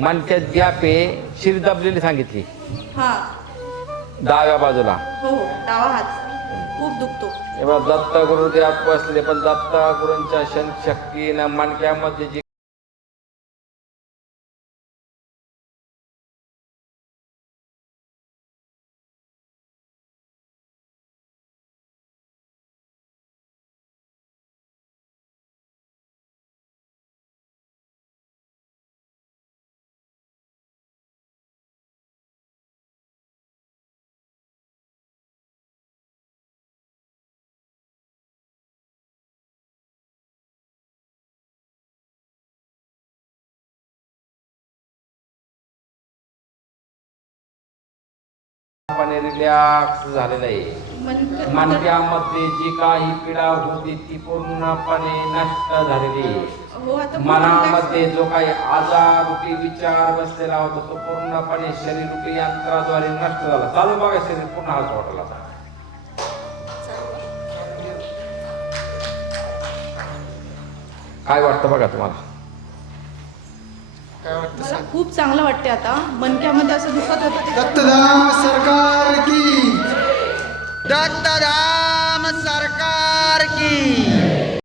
मणक्यात gap आहे, शिर दाबलेली सांगितली हा डाव्या बाजूला. हो डावा हात खूप दुखतो. तेव्हा दत्तगुरु द्यात बसले, पण दत्तगुरूंच्या शक्तीनं मणक्यामध्ये जी रिलॅक्स झालेलं आहे. मणक्यामध्ये जी काही पीडा होती ती पूर्णपणे नष्ट झालेली आहे. हो आता मनामध्ये जो काही आजार रूपी विचार बसलेला होता तो पूर्णपणे शरीर रूपी यंत्राद्वारे नष्ट झाला. चालू बघा, शरीर पूर्ण हात वाटला. काय वाटतं बघा तुम्हाला? मला खूप चांगलं वाटते. आता मणक्यामध्ये असं दुखत होतं ते दत्तधाम सरकार की दत्तधाम सरकार की